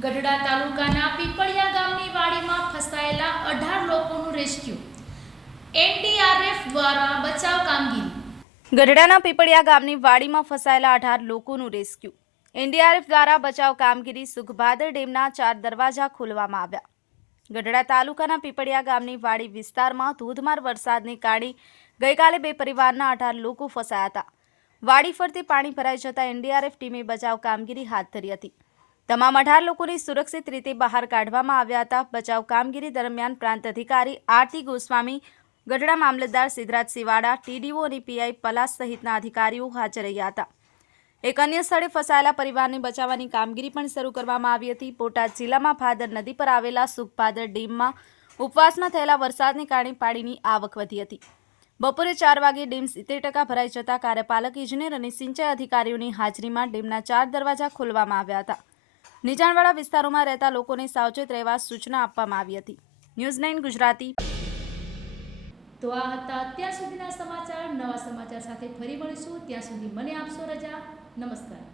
ગઢડા તાલુકાના પીપળિયા ગામની વાડીમાં ફસાયેલા અઢાર લોકોનું રેસ્ક્યુ. એનડીઆરએફ દ્વારા બચાવ કામગીરી. ગઢડાના પીપળિયા ગામની વાડીમાં ફસાયેલા અઢાર લોકોનું રેસ્ક્યુ. એનડીઆરએફ દ્વારા બચાવ કામગીરી સુખભાદર ડેમના ચાર દરવાજા ખોલવામાં આવ્યા. ગઢડા તાલુકાના પીપળિયા ગામની વાડી વિસ્તારમાં ધોધમાર વરસાદને કારણે ગઈકાલે બે પરિવારના અઢાર લોકો ફસાયા હતા. વાડી ફરતી પાણી ભરાઈ જતાં એનડીઆરએફ ટીમે બચાવ કામગીરી હાથ ધરી હતી. તમામ અઢાર લોકોને સુરક્ષિત રીતે બહાર કાઢવામાં આવ્યા હતા. બચાવ કામગીરી દરમિયાન પ્રાંત અધિકારી આરતી ગોસ્વામી, ગઢડા મામલતદાર સિદ્ધરાજ સિવાડા, ટીડીઓ અને પીઆઈ પલાસ સહિતના અધિકારીઓ હાજર રહ્યા હતા. એક અન્ય સ્થળે ફસાયેલા પરિવારને બચાવવાની કામગીરી પણ શરૂ કરવામાં આવી હતી. બોટાદ જિલ્લામાં ભાદર નદી પર આવેલા સુખભાદર ડેમમાં ઉપવાસમાં થયેલા વરસાદને કારણે પાણીની આવક વધી હતી. બપોરે ચાર વાગે ડેમ સિત્તેર ટકા ભરાઈ જતા કાર્યપાલક, ઇજનેર અને સિંચાઈ અધિકારીઓની હાજરીમાં ડેમના ચાર દરવાજા ખોલવામાં આવ્યા હતા. નીચાણવાળા વિસ્તારોમાં રહેતા લોકોને સાવચેત રહેવા સૂચના આપવામાં આવી હતી. News nine Gujarati. તો આ હતા અત્યાર સુધીના સમાચાર. નવા સમાચાર સાથે ફરી મળીશું. ત્યાં સુધી મને આપશો રજા. નમસ્કાર.